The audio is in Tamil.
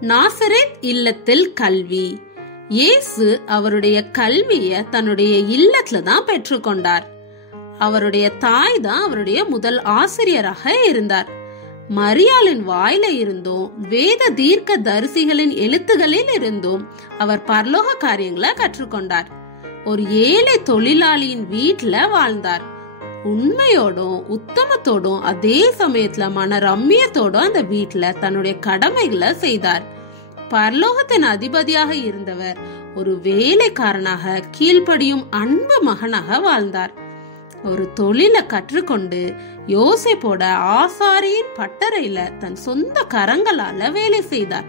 நாசரேத் இல்லத்தில் கல்வி. இயேசு அவருடைய கல்விய தன்னுடைய இல்லத்துல தான் பெற்றுக்கொண்டார். அவருடைய தாய் தான் அவருடைய முதல் ஆசிரியராக இருந்தார். மரியாளின் வாயில இருந்தும் வேத தீர்க்க தரிசிகளின் எழுத்துகளில் இருந்தும் அவர் பரலோக காரியங்களை கற்றுக்கொண்டார். ஒரு ஏழை தொழிலாளியின் வீட்டுல வாழ்ந்தார். உண்மையோடும் உத்தமத்தோடும் அதே சமயத்துல மன ரம்மியத்தோடும் அந்த வீட்டுல தன்னுடைய கடமைகளை செய்தார். பரலோகத்தின் அதிபதியாக இருந்தவர் ஒரு வேலைக்காரனாக கீழ்ப்படியும் அன்பு மகனாக வாழ்ந்தார். ஒரு தொழிலை கற்றுக்கொண்டு யோசேப்போட ஆசாரியின் பட்டறையில தன் சொந்த கரங்களால வேலை செய்தார்.